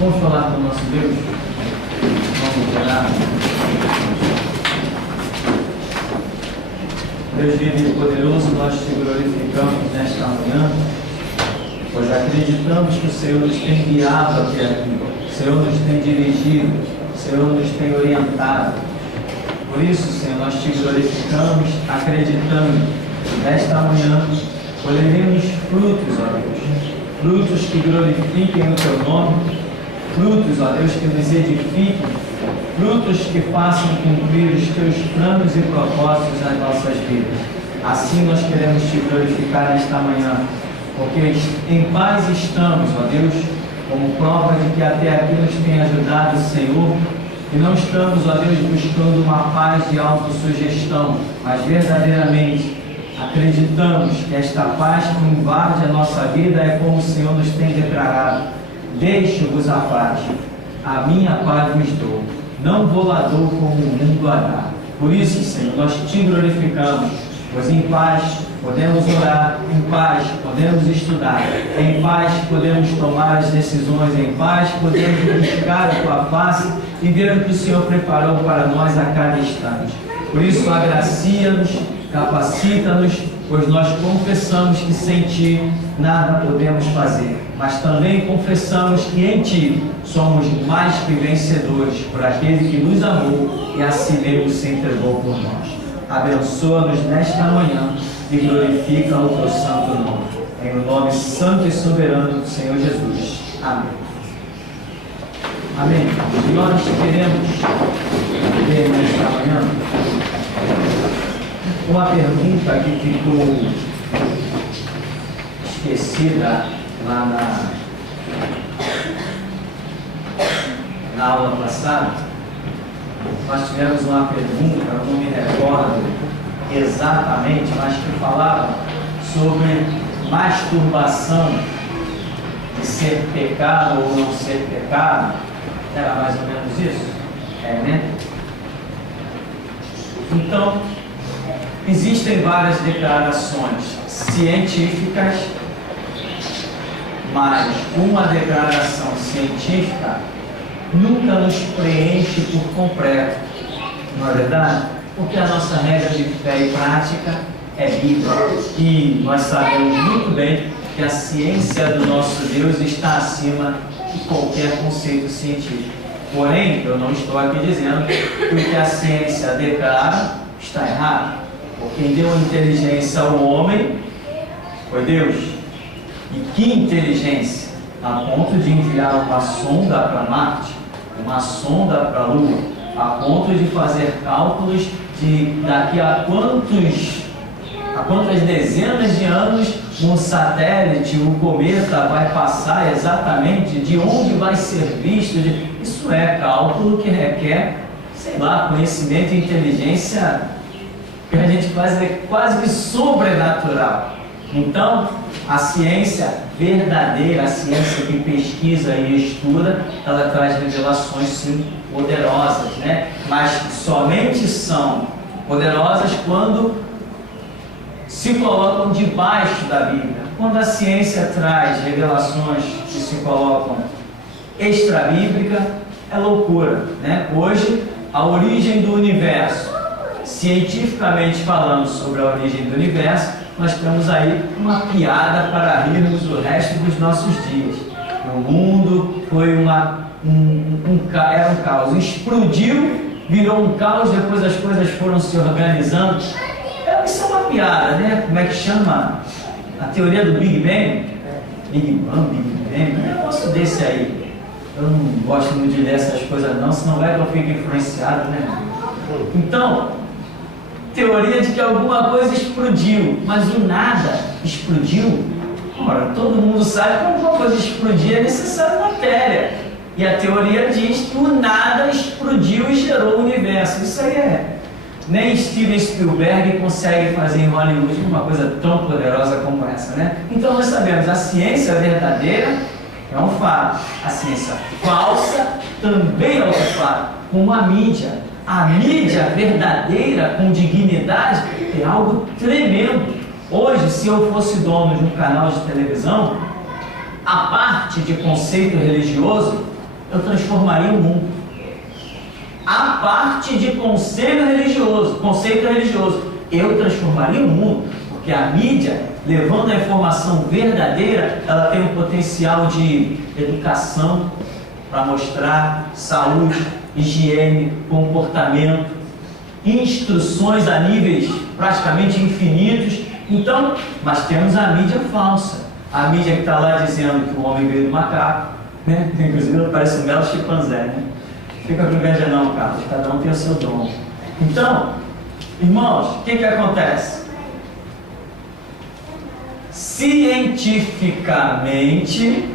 Vamos falar com o nosso Deus? Vamos orar. Deus vivo e poderoso, nós te glorificamos nesta manhã, pois acreditamos que o Senhor nos tem guiado até aqui, o Senhor nos tem dirigido, o Senhor nos tem orientado. Por isso, Senhor, nós te glorificamos, acreditando que nesta manhã colheremos frutos, ó Deus, frutos que glorifiquem o teu nome, frutos, ó Deus, que nos edifiquem, frutos que façam cumprir os teus planos e propósitos nas nossas vidas. Assim nós queremos te glorificar nesta manhã, porque em paz estamos, ó Deus, como prova de que até aqui nos tem ajudado o Senhor, e não estamos, ó Deus, buscando uma paz de autossugestão, mas verdadeiramente acreditamos que esta paz que invade a nossa vida é como o Senhor nos tem declarado: deixo-vos a paz, a minha paz vos dou, não vou lá dou como o mundo a dá. Por isso, Senhor, nós te glorificamos, pois em paz podemos orar, em paz podemos estudar, em paz podemos tomar as decisões, em paz podemos buscar a tua face e ver o que o Senhor preparou para nós a cada instante. Por isso, agracia-nos, capacita-nos, pois nós confessamos que sem Ti nada podemos fazer, mas também confessamos que em Ti somos mais que vencedores por aquele que nos amou e a si mesmo se entregou por nós. Abençoa-nos nesta manhã e glorifica o Teu santo nome. Em o nome santo e soberano do Senhor Jesus. Amém. Amém. E nós queremos ver nesta manhã uma pergunta que ficou esquecida lá na aula passada. Nós tivemos uma pergunta, eu não me recordo exatamente, mas que falava sobre masturbação, de ser pecado ou não ser pecado. Era mais ou menos isso? Né? Então, existem várias declarações científicas, mas uma declaração científica nunca nos preenche por completo, não é verdade? Porque a nossa regra de fé e prática é Bíblia, e nós sabemos muito bem que a ciência do nosso Deus está acima de qualquer conceito científico. Porém, eu não estou aqui dizendo que o que a ciência declara está errado. Porque quem deu inteligência ao homem foi Deus. E que inteligência! A ponto de enviar uma sonda para Marte, uma sonda para a Lua, a ponto de fazer cálculos de daqui a quantas dezenas de anos um satélite, um cometa vai passar exatamente, de onde vai ser visto. Isso é cálculo que requer, sei lá, conhecimento e inteligência que a gente faz é quase que sobrenatural. Então, a ciência verdadeira, a ciência que pesquisa e estuda, ela traz revelações, sim, poderosas, né? Mas somente são poderosas quando se colocam debaixo da Bíblia. Quando a ciência traz revelações que se colocam extra-bíblica, é loucura, né? Hoje, a origem do universo, cientificamente falando sobre a origem do universo, nós temos aí uma piada para rirmos o resto dos nossos dias. O mundo foi era um caos, explodiu, virou um caos, depois as coisas foram se organizando. Isso é uma piada, né? Como é que chama? A teoria do Big Bang? Big Bang, um negócio desse aí. Eu não gosto muito de ler essas coisas não, senão vai que eu fico influenciado, né? Então, teoria de que alguma coisa explodiu, mas o nada explodiu. Ora, todo mundo sabe que alguma coisa explodir é necessário matéria. E a teoria diz que o nada explodiu e gerou o universo. Isso aí nem Steven Spielberg consegue fazer em Hollywood uma coisa tão poderosa como essa, né? Então nós sabemos, a ciência verdadeira é um fato, a ciência falsa também é outro fato, como a mídia. A mídia verdadeira, com dignidade, é algo tremendo. Hoje, se eu fosse dono de um canal de televisão, a parte de conceito religioso, eu transformaria o mundo. A parte de conceito religioso, eu transformaria o mundo, porque a mídia, levando a informação verdadeira, ela tem um potencial de educação para mostrar saúde, higiene, comportamento, instruções a níveis praticamente infinitos. Então, mas temos a mídia falsa, a mídia que está lá dizendo que o homem veio do macaco, né? Inclusive parece um belo chimpanzé, né? Fica com inveja não, Carlos, cada um tem o seu dom. Então, irmãos, o que acontece? Cientificamente,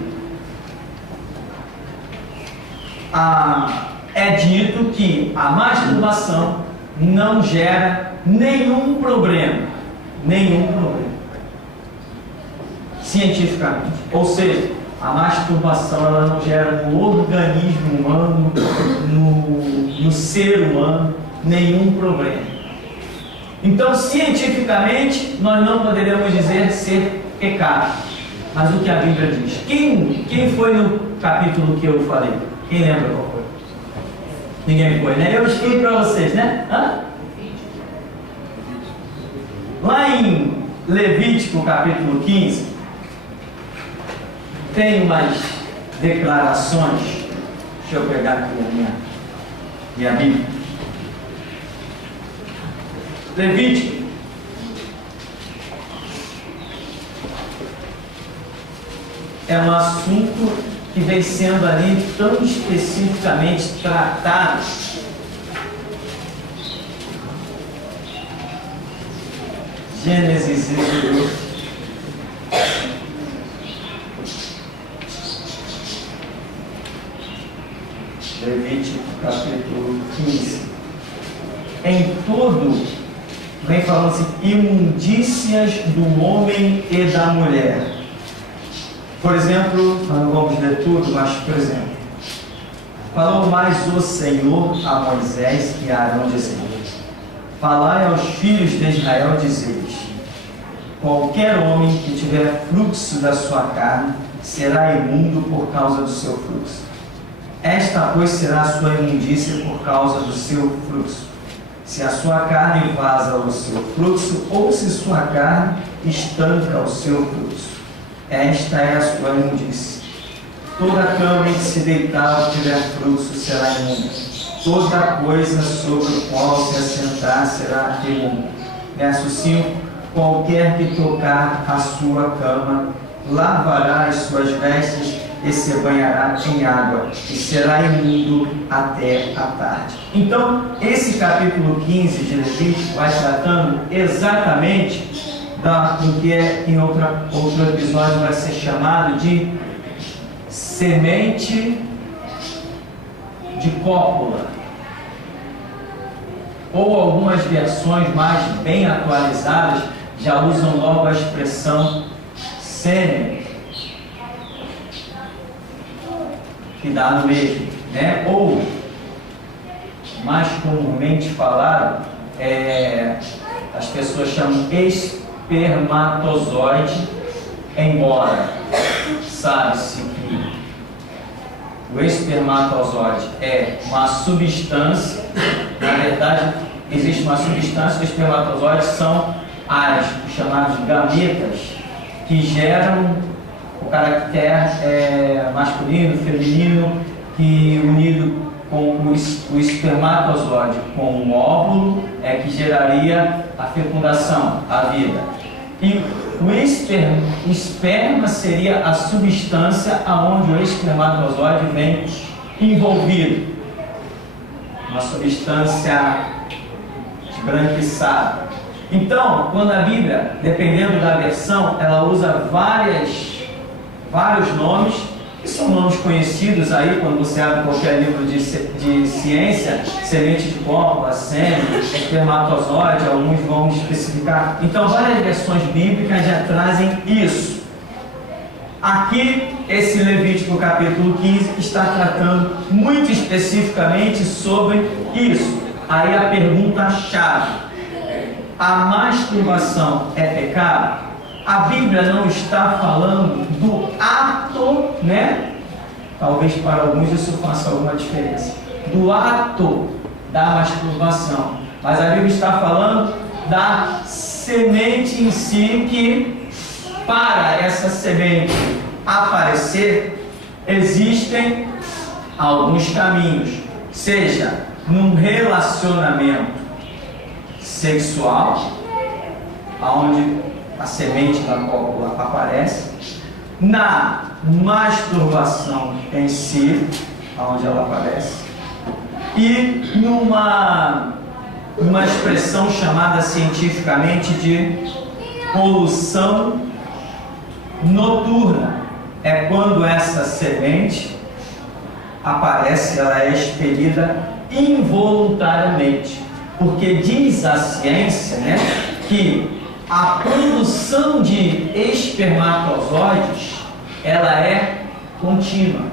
é dito que a masturbação não gera nenhum problema. Cientificamente. Ou seja, a masturbação ela não gera no organismo humano, no ser humano, nenhum problema. Então, cientificamente, nós não poderíamos dizer ser pecado. Mas o que a Bíblia diz? Quem foi no capítulo que eu falei? Quem lembra qual foi? Ninguém foi, né? Eu explico para vocês, né? Lá em Levítico capítulo 15, tem umas declarações. Deixa eu pegar aqui a minha Bíblia. Levítico. É um assunto que vem sendo ali tão especificamente tratado. Gênesis e Êxodo. Levítico capítulo 15. Em tudo, vem falando assim, imundícias do homem e da mulher. Por exemplo, nós não vamos ler tudo, mas por exemplo, falou mais o Senhor a Moisés e a Arão, dizendo: falai aos filhos de Israel, dizeis: qualquer homem que tiver fluxo da sua carne será imundo por causa do seu fluxo. Esta, pois, será a sua imundícia por causa do seu fluxo. Se a sua carne vaza o seu fluxo, ou se sua carne estanca o seu fluxo. Esta é a sua imundícia. Toda cama em que se deitar ou tiver fluxo será imunda. Toda coisa sobre o qual se assentar será imunda. Verso 5. Qualquer que tocar a sua cama lavará as suas vestes e se banhará em água, e será imundo até a tarde. Então, esse capítulo 15 de Levítico vai tratando exatamente do que em outro episódio vai ser chamado de semente de cópula. Ou algumas versões mais bem atualizadas já usam logo a expressão sêmen, que dá no mesmo, né? Ou, mais comumente falado, as pessoas chamam espermatozoide, embora sabe-se que o espermatozoide é uma substância. Na verdade, existe uma substância, os espermatozoides são as chamados gametas, que geram o caractere masculino, feminino, que unido com o espermatozoide com o óvulo é que geraria a fecundação, a vida. E o esperma seria a substância aonde o espermatozoide vem envolvido. Uma substância esbranquiçada. Então, quando a Bíblia, dependendo da versão, ela usa vários nomes, que são nomes conhecidos aí, quando você abre qualquer livro de ciência, semente de cópula, sêmen, espermatozoide, alguns vão especificar. Então, várias versões bíblicas já trazem isso. Aqui, esse Levítico capítulo 15 está tratando muito especificamente sobre isso. Aí a pergunta-chave: a masturbação é pecado? A Bíblia não está falando do ato, né, talvez para alguns isso faça alguma diferença, do ato da masturbação. Mas a Bíblia está falando da semente em si, que para essa semente aparecer, existem alguns caminhos, seja num relacionamento sexual, onde a semente da cópula aparece, na masturbação em si, onde ela aparece, e numa expressão chamada cientificamente de poluição noturna. É quando essa semente aparece, ela é expelida involuntariamente, porque diz a ciência, né, que a produção de espermatozoides, ela é contínua,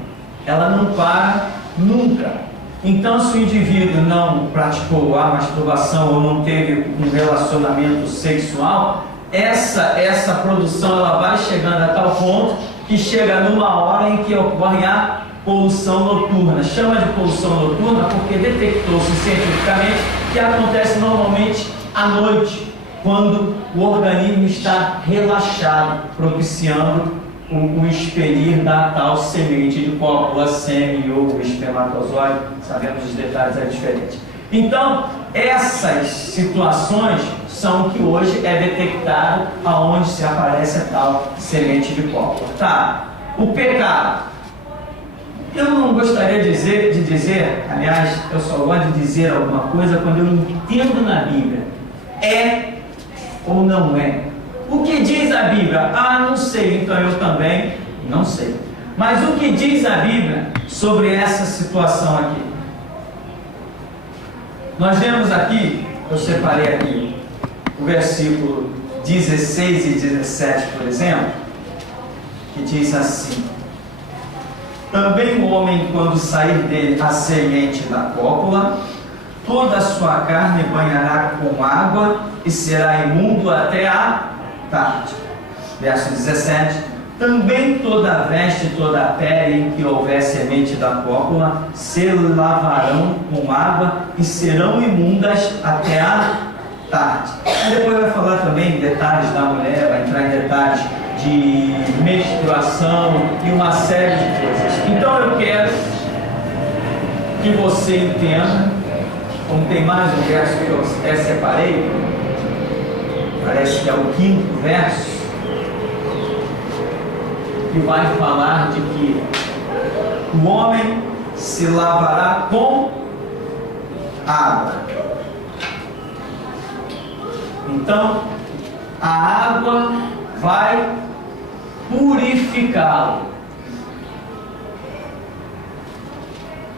ela não para nunca. Então, se o indivíduo não praticou a masturbação ou não teve um relacionamento sexual, essa produção ela vai chegando a tal ponto que chega numa hora em que ocorre a poluição noturna. Chama de poluição noturna porque detectou-se cientificamente que acontece normalmente à noite, quando o organismo está relaxado, propiciando o expelir da tal semente de cópula, sêmen ou espermatozoide. Sabemos os detalhes, é diferente. Então, essas situações são que hoje é detectado aonde se aparece a tal semente de cópula. Tá, o pecado. Eu não gostaria de dizer, aliás, eu só gosto de dizer alguma coisa quando eu entendo na Bíblia. É ou não é? O que diz a Bíblia? Ah, não sei, então eu também não sei. Mas o que diz a Bíblia sobre essa situação aqui? Nós vemos aqui, eu separei aqui, o versículo 16 e 17, por exemplo, que diz assim: também o homem, quando sair dele a semente da cópula, toda a sua carne banhará com água e será imundo até a tarde. Verso 17: também toda a veste, toda a pele em que houver semente da cópula se lavarão com água e serão imundas até a tarde. Aí depois vai falar também detalhes da mulher, vai entrar em detalhes de menstruação e uma série de coisas. Então eu quero que você entenda, como tem mais um verso que eu até separei, parece que é o 5º verso, que vai falar de que o homem se lavará com água. Então, a água vai purificá-lo.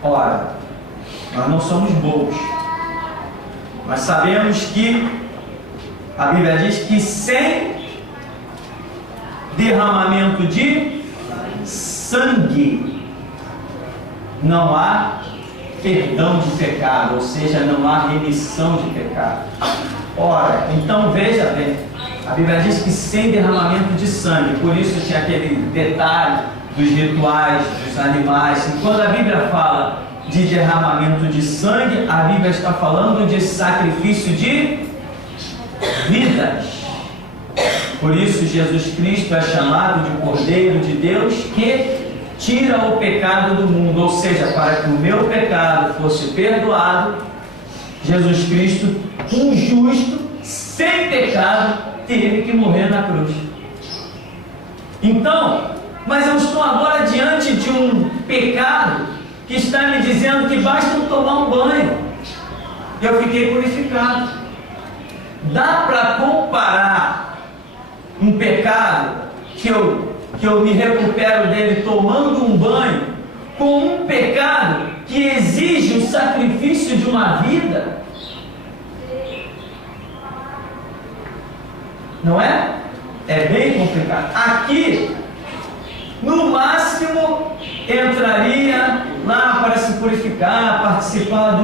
Ora, nós não somos bobos. Nós sabemos que a Bíblia diz que sem derramamento de sangue não há perdão de pecado, ou seja, não há remissão de pecado. Ora, então veja bem, a Bíblia diz que sem derramamento de sangue, por isso tinha aquele detalhe dos rituais, dos animais. E quando a Bíblia fala de derramamento de sangue, a Bíblia está falando de sacrifício de vidas. Por isso Jesus Cristo é chamado de Cordeiro de Deus que tira o pecado do mundo, ou seja, para que o meu pecado fosse perdoado, Jesus Cristo, um justo, sem pecado, teve que morrer na cruz. Então, mas eu estou agora diante de um pecado que está me dizendo que basta eu tomar um banho e eu fiquei purificado. Dá para comparar um pecado que eu me recupero dele tomando um banho com um pecado que exige o sacrifício de uma vida? Não é? É bem complicado. Aqui, no máximo, entraria lá para se purificar, participar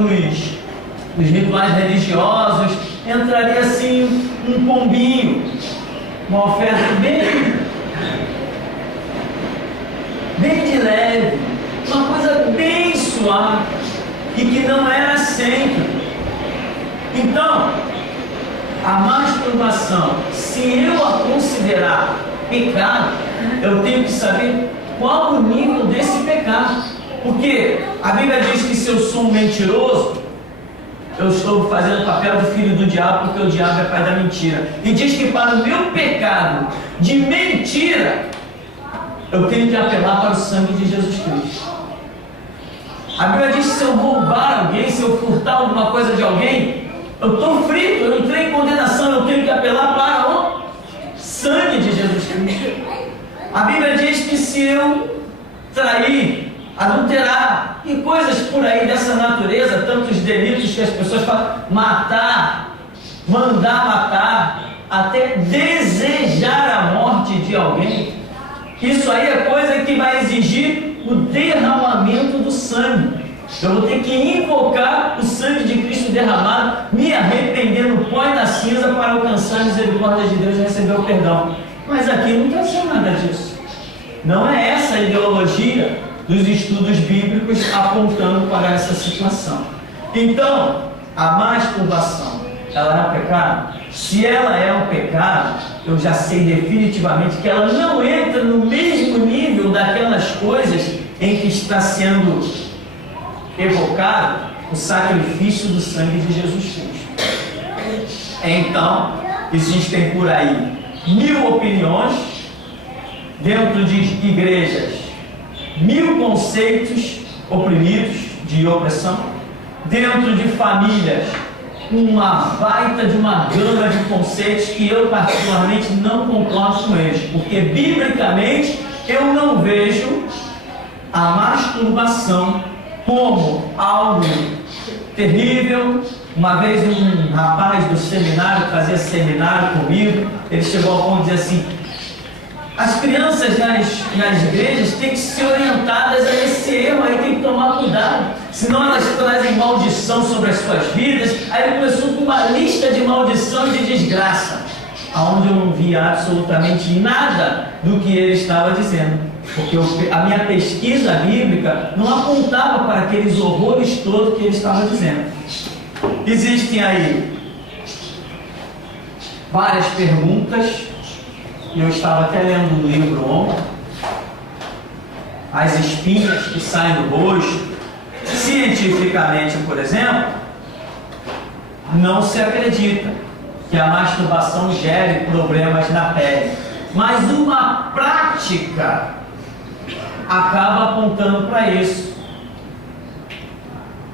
dos rituais religiosos, entraria assim um pombinho, uma oferta bem de leve, forma e que não era sempre. Então, a masturbação, se eu a considerar pecado, eu tenho que saber qual o nível desse pecado. Porque a Bíblia diz que se eu sou um mentiroso, eu estou fazendo o papel do filho do diabo, porque o diabo é pai da mentira. E diz que para o meu pecado de mentira, eu tenho que apelar para o sangue de Jesus Cristo. A Bíblia diz que se eu roubar alguém, se eu furtar alguma coisa de alguém, eu estou frito, eu entrei em condenação, eu tenho que apelar para o sangue de Jesus Cristo. A Bíblia diz que se eu trair, adulterar e coisas por aí dessa natureza, tantos delitos que as pessoas falam, matar, mandar matar, até desejar a morte de alguém, isso aí é coisa que vai exigir o derramamento do sangue. Eu vou ter que invocar o sangue de Cristo derramado, me arrepender no pó e na cinza para alcançar a misericórdia de Deus e receber o perdão. Mas aqui não está sendo nada disso. Não é essa a ideologia dos estudos bíblicos apontando para essa situação. Então, a masturbação, ela é um pecado? Se ela é um pecado, eu já sei definitivamente que ela não entra no mesmo nível daquelas coisas em que está sendo evocado o sacrifício do sangue de Jesus Cristo. Então, existem por aí 1000 opiniões dentro de igrejas, 1000 conceitos oprimidos de opressão, dentro de famílias, uma baita de uma gama de conceitos que eu particularmente não concordo com eles, porque biblicamente eu não vejo a masturbação como algo terrível. Uma vez um rapaz do seminário, que fazia seminário comigo, ele chegou ao ponto de dizer assim: as crianças nas igrejas têm que ser orientadas a esse erro, aí tem que tomar cuidado, senão elas trazem maldição sobre as suas vidas. Aí ele começou com uma lista de maldição e de desgraça, aonde eu não via absolutamente nada do que ele estava dizendo, porque a minha pesquisa bíblica não apontava para aqueles horrores todos que ele estava dizendo. Existem aí várias perguntas. Eu estava até lendo um livro ontem, as espinhas que saem do rosto. Cientificamente, por exemplo, não se acredita que a masturbação gere problemas na pele, mas uma prática acaba apontando para isso,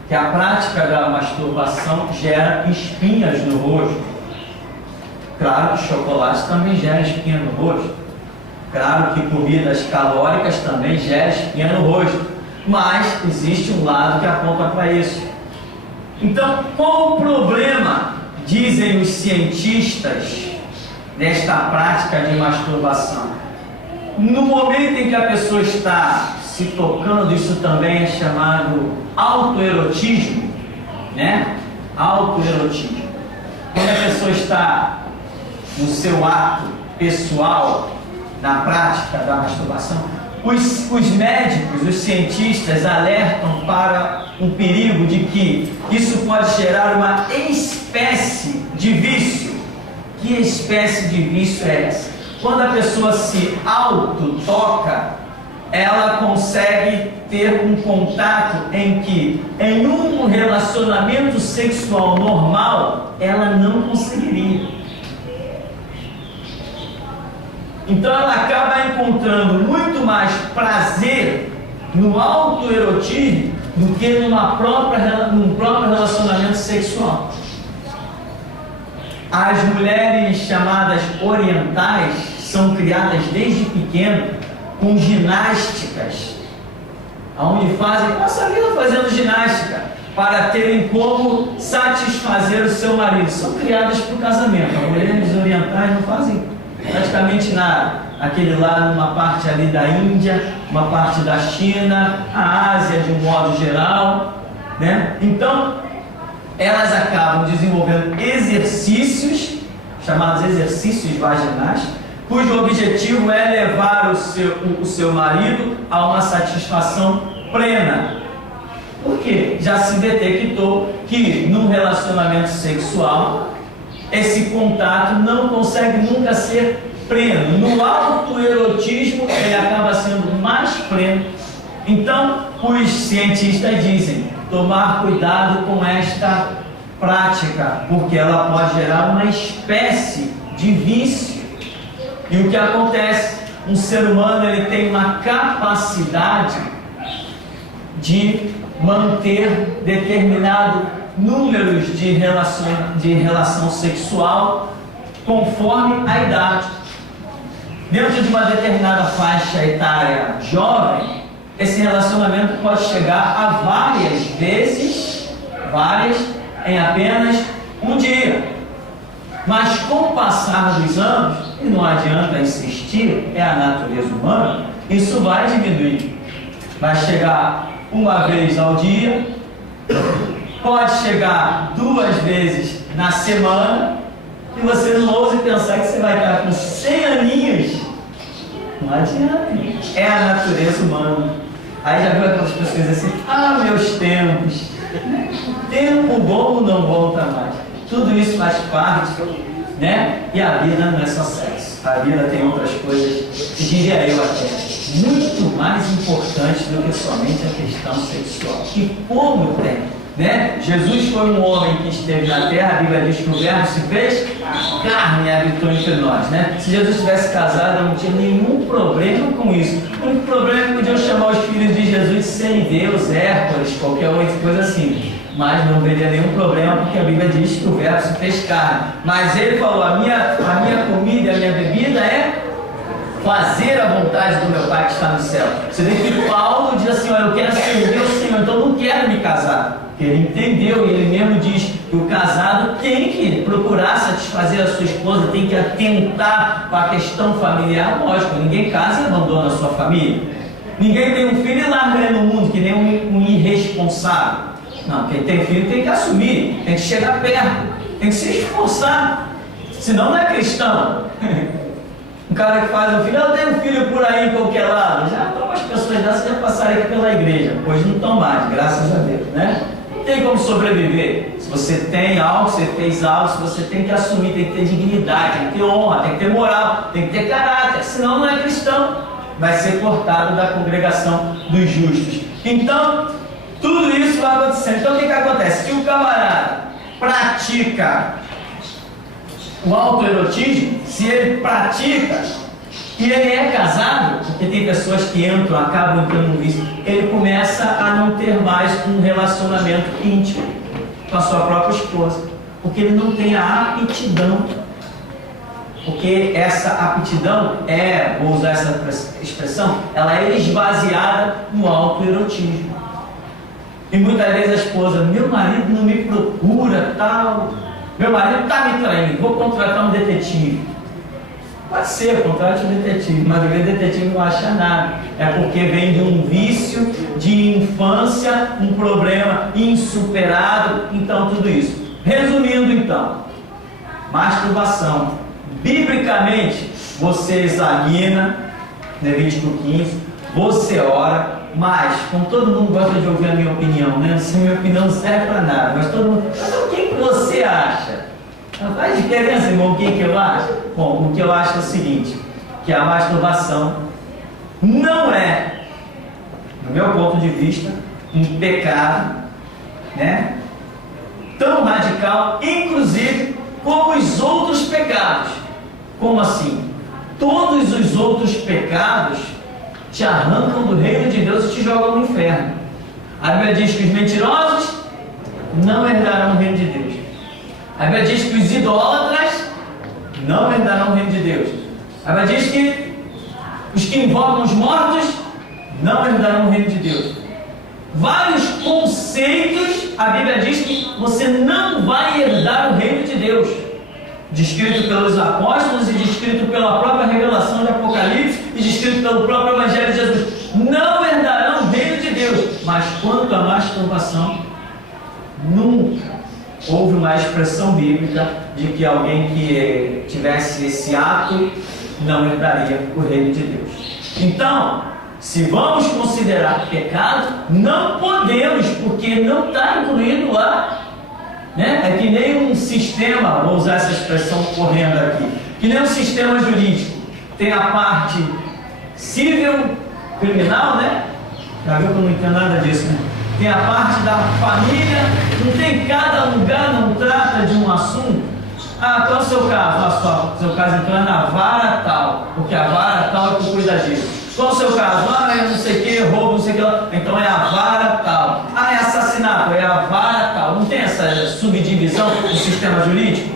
que a prática da masturbação gera espinhas no rosto. Claro que chocolate também gera espinha no rosto. Claro que comidas calóricas também geram espinha no rosto. Mas existe um lado que aponta para isso. Então, qual o problema, dizem os cientistas, desta prática de masturbação? No momento em que a pessoa está se tocando, isso também é chamado autoerotismo, né? Autoerotismo. Quando a pessoa está no seu ato pessoal, na prática da masturbação, os médicos, os cientistas alertam para um perigo de que isso pode gerar uma espécie de vício. Que espécie de vício é essa? Quando a pessoa se auto-toca, ela consegue ter um contato em que, em um relacionamento sexual normal, ela não conseguiria. Então ela acaba encontrando muito mais prazer no autoerotismo do que num próprio relacionamento sexual. As mulheres chamadas orientais são criadas desde pequeno com ginásticas, onde passa a vida fazendo ginástica para terem como satisfazer o seu marido. São criadas para o casamento. As mulheres orientais não fazem praticamente nada. Aquele lá, numa parte ali da Índia, uma parte da China, a Ásia de um modo geral, né? Então, elas acabam desenvolvendo exercícios, chamados exercícios vaginais, cujo objetivo é levar o seu marido a uma satisfação plena. Por que Porque já se detectou que no relacionamento sexual esse contato não consegue nunca ser pleno. No autoerotismo ele acaba sendo mais pleno. Então os cientistas dizem tomar cuidado com esta prática, porque ela pode gerar uma espécie de vício. E o que acontece? Um ser humano ele tem uma capacidade de manter determinado número de relação sexual conforme a idade. Dentro de uma determinada faixa etária jovem, esse relacionamento pode chegar a várias vezes, em apenas um dia. Mas com o passar dos anos, e não adianta insistir, é a natureza humana, isso vai diminuir. Vai chegar uma vez ao dia, pode chegar 2 vezes na semana, e você não ouse pensar que você vai estar com 100 aninhos. Não adianta. É a natureza humana. Aí já viu aquelas pessoas assim, meus tempos. Tempo bom não volta mais. Tudo isso faz parte, né? E a vida não é só sexo. A vida tem outras coisas, diria eu até, muito mais importantes do que somente a questão sexual. E como tem, né? Jesus foi um homem que esteve na terra, a Bíblia diz que o verbo se fez carne e habitou entre nós, né? Se Jesus tivesse casado, não tinha nenhum problema com isso. O único problema é que podiam chamar os filhos de Jesus de semideus, Hércules, qualquer outra coisa assim. Mas não veria nenhum problema, porque a Bíblia diz que o verbo se fez carne. Mas ele falou, a minha comida e a minha bebida é fazer a vontade do meu Pai que está no céu. Você vê que Paulo diz assim, olha, eu quero servir o Senhor, então eu não quero me casar. Ele entendeu, e ele mesmo diz que o casado tem que procurar satisfazer a sua esposa, tem que atentar para a questão familiar. Lógico, ninguém casa e abandona a sua família. Ninguém tem um filho e larga ele no mundo, que nem um irresponsável. Não, quem tem filho tem que assumir, tem que chegar perto, tem que se esforçar, senão não é cristão. Um cara que faz um filho, eu tenho um filho por aí em qualquer lado, já algumas pessoas dessas já passaram aqui pela igreja, hoje não estão mais, graças a Deus, né? Não tem como sobreviver. Se você tem algo, se você fez algo, você tem que assumir, tem que ter dignidade, tem que ter honra, tem que ter moral, tem que ter caráter, senão não é cristão, vai ser cortado da congregação dos justos. Então, tudo isso vai acontecer. Então o que acontece? Se o camarada pratica o autoerotismo, se ele pratica e ele é casado, porque tem pessoas que acabam entrando no vício, ele começa a não ter mais um relacionamento íntimo com a sua própria esposa, porque ele não tem a aptidão. Porque essa aptidão vou usar essa expressão, ela é esvaziada no autoerotismo. E muitas vezes a esposa, meu marido não me procura, tal, meu marido está me traindo, vou contratar um detetive. Pode ser, contrate um detetive, mas o detetive não acha nada. É porque vem de um vício de infância, um problema insuperado, então tudo isso. Resumindo então, masturbação. Biblicamente, você examina, Levítico 15, você ora, mas, como todo mundo gosta de ouvir a minha opinião, né? Se a minha opinião não serve para nada, mas todo mundo, mas o que você acha? Não faz diferença, irmão, o que eu acho? Bom, o que eu acho é o seguinte, que a masturbação não é, no meu ponto de vista, um pecado, né? Tão radical, inclusive, como os outros pecados. Como assim? Todos os outros pecados te arrancam do reino de Deus e te jogam no inferno. A Bíblia diz que os mentirosos não herdarão o reino de Deus. A Bíblia diz que os idólatras não herdarão o reino de Deus. A Bíblia diz que os que invocam os mortos não herdarão o reino de Deus. Vários conceitos, a Bíblia diz que você não vai herdar o reino de Deus. Descrito pelos apóstolos e descrito pela própria revelação de Apocalipse e descrito pelo próprio Evangelho de Jesus. Não herdarão o reino de Deus. Mas quanto à masturbação, nunca houve uma expressão bíblica de que alguém que tivesse esse ato não herdaria o reino de Deus. Então, Se vamos considerar pecado, não podemos, porque não está incluído lá. Né? É que nem um sistema, vou usar essa expressão correndo aqui, que nem um sistema jurídico. Tem a parte civil, criminal, né? Já viu que eu não entendo nada disso, né? Tem a parte da família, não tem, cada lugar não trata de um assunto. Ah, qual é o seu caso? O seu caso então é na vara tal, porque a vara tal é que cuida disso. Qual é o seu caso? Ah, é não sei o que, roubo, não sei o que lá. Então é a vara tal. Ah, é assassinato, é a vara tal. Não tem essa subdivisão do sistema jurídico?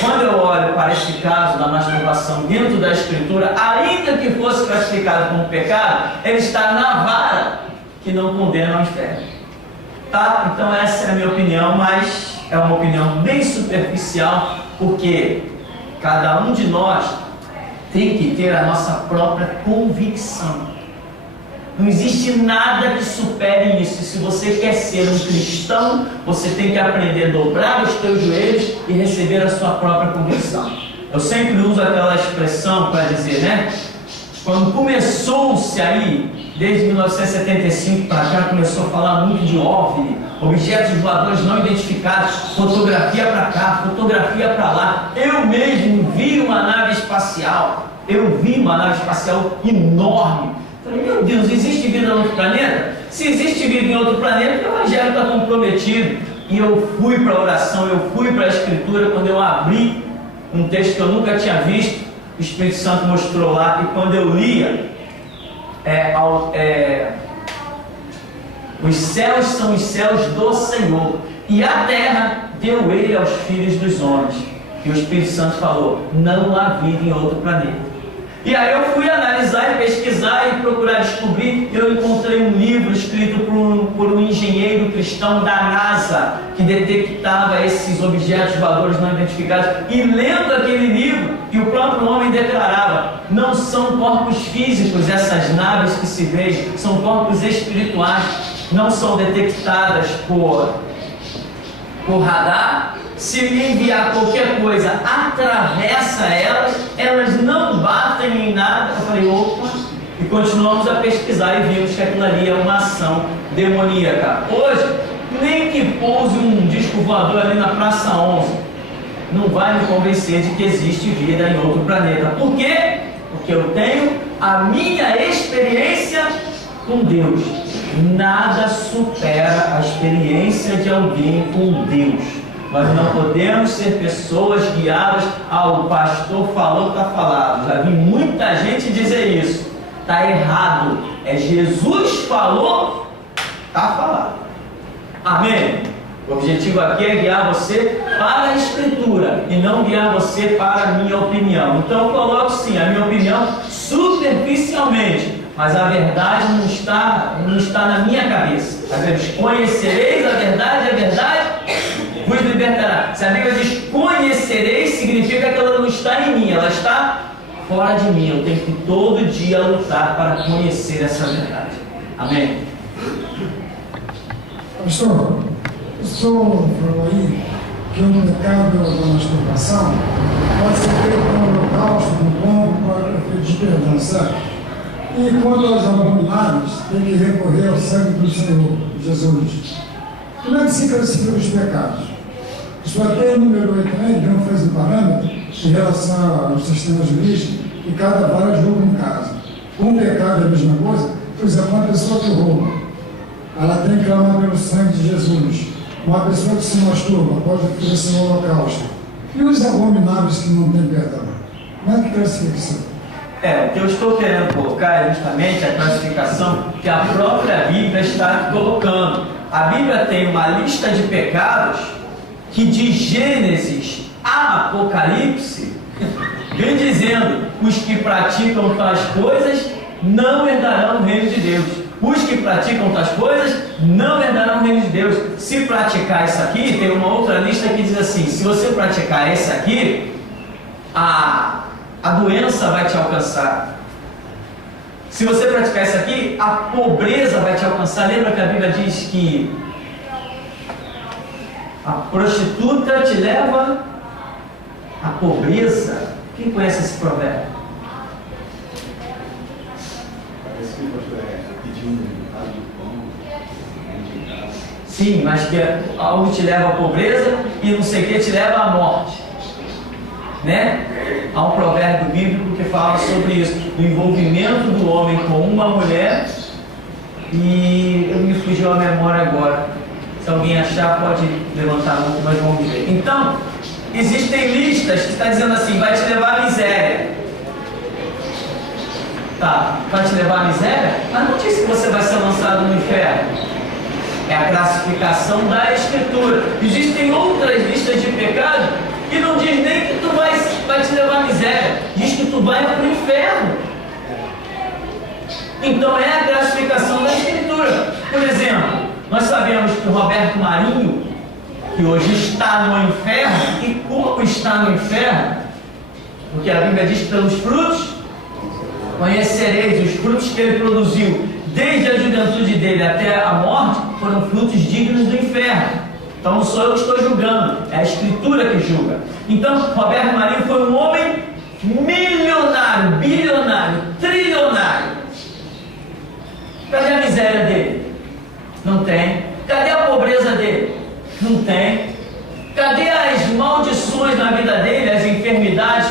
Quando eu olho para esse caso da masturbação dentro da Escritura, ainda que fosse classificado como pecado, ele está na vara que não condena ao inferno. Tá? Então essa é a minha opinião, mas é uma opinião bem superficial, porque cada um de nós tem que ter a nossa própria convicção. Não existe nada que supere isso. Se você quer ser um cristão, você tem que aprender a dobrar os teus joelhos e receber a sua própria convicção. Eu sempre uso aquela expressão para dizer, né? Quando começou-se aí, desde 1975 para cá, começou a falar muito de OVNI, objetos voadores não identificados, fotografia para cá, fotografia para lá. Eu mesmo vi uma nave espacial, enorme. Falei, meu Deus, existe vida em outro planeta? Se existe vida em outro planeta, o Evangelho está comprometido. E eu fui para a oração, eu fui para a Escritura, quando eu abri um texto que eu nunca tinha visto, o Espírito Santo mostrou lá, e quando eu lia, os céus são os céus do Senhor, e a terra deu ele aos filhos dos homens. E o Espírito Santo falou, não há vida em outro planeta. E aí eu fui analisar e pesquisar e procurar descobrir. Eu encontrei um livro escrito por um engenheiro cristão da NASA, que detectava esses objetos voadores não identificados. E lendo aquele livro, e o próprio homem declarava, não são corpos físicos essas naves que se veem, são corpos espirituais, não são detectadas por radar. Se enviar qualquer coisa, atravessa elas não batem em nada. Eu falei, opa, e continuamos a pesquisar e vimos que aquilo ali é uma ação demoníaca. Hoje, nem que pouse um disco voador ali na Praça 11, não vai me convencer de que existe vida em outro planeta. Por quê? Porque eu tenho a minha experiência com Deus. Nada supera a experiência de alguém com Deus. Nós não podemos ser pessoas guiadas ao pastor falou, está falado. Já vi muita gente dizer isso. Está errado. É Jesus falou, está falado. Amém? O objetivo aqui é guiar você para a Escritura e não guiar você para a minha opinião. Então eu coloco sim a minha opinião superficialmente, mas a verdade não está na minha cabeça. Conhecereis a verdade vos libertará. Se a Bíblia diz conhecereis, significa que ela não está em mim, ela está fora de mim. Eu tenho que todo dia lutar para conhecer essa verdade. Amém? Pastor, o senhor falou aí que o pecado da masturbação pode ser feito com o holocausto, com pombo, para efeito de perdão, certo? E quando as abomináveis, tem que recorrer ao sangue do Senhor Jesus. Como é que se classifica os pecados? Só tem o número 8 também, que não fez um parâmetro em relação ao sistema jurídico, e cada vara julga um caso. Um pecado é a mesma coisa, por exemplo, uma pessoa que rouba, ela tem que clamar pelo sangue de Jesus. Uma pessoa que se masturba pode oferecer um holocausto. E os abomináveis que não têm perdão? Como é que classifica isso? O que eu estou querendo colocar é justamente a classificação que a própria Bíblia está colocando. A Bíblia tem uma lista de pecados que de Gênesis a Apocalipse vem dizendo, os que praticam tais coisas não herdarão o reino de Deus. Os que praticam tais coisas não herdarão o reino de Deus. Se praticar isso aqui, tem uma outra lista que diz assim, se você praticar esse aqui, a doença vai te alcançar. Se você praticar isso aqui, a pobreza vai te alcançar. Lembra que a Bíblia diz que a prostituta te leva à pobreza? Quem conhece esse provérbio? Parece que o pastor Sim, mas que algo te leva à pobreza e não sei o que te leva à morte. Né? Há um provérbio bíblico que fala sobre isso, do envolvimento do homem com uma mulher, e eu me fugiu a memória agora. Se alguém achar, pode levantar a mão que nós vamos ver. Então, existem listas que está dizendo assim, vai te levar à miséria. Tá, vai te levar à miséria? Mas não diz que você vai ser lançado no inferno. É a classificação da Escritura. Existem outras listas de pecado que não diz nem que tu vai te levar à miséria. Diz que tu vai para o inferno. Então é a classificação da Escritura. Por exemplo, nós sabemos que o Roberto Marinho, que hoje está no inferno, e como está no inferno? Porque a Bíblia diz que pelos frutos conhecereis. Os frutos que ele produziu desde a juventude dele até a morte foram frutos dignos do inferno. Então não sou eu que estou julgando, é a Escritura que julga. Então Roberto Marinho foi um homem milionário, bilionário, trilionário. Cadê a miséria dele? Não tem. Cadê a pobreza dele? Não tem. Cadê as maldições na vida dele, as enfermidades?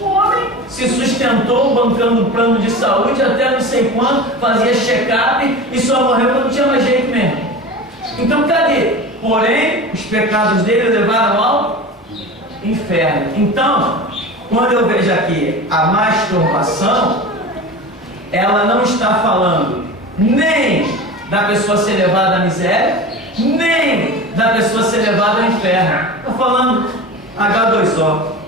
O homem se sustentou bancando um plano de saúde até não sei quando, fazia check-up e só morreu quando tinha mais jeito mesmo. Então cadê? Porém, os pecados dele levaram ao inferno. Então, quando eu vejo aqui a masturbação, ela não está falando nem da pessoa ser levada à miséria, nem da pessoa ser levada ao inferno. Está falando H2O.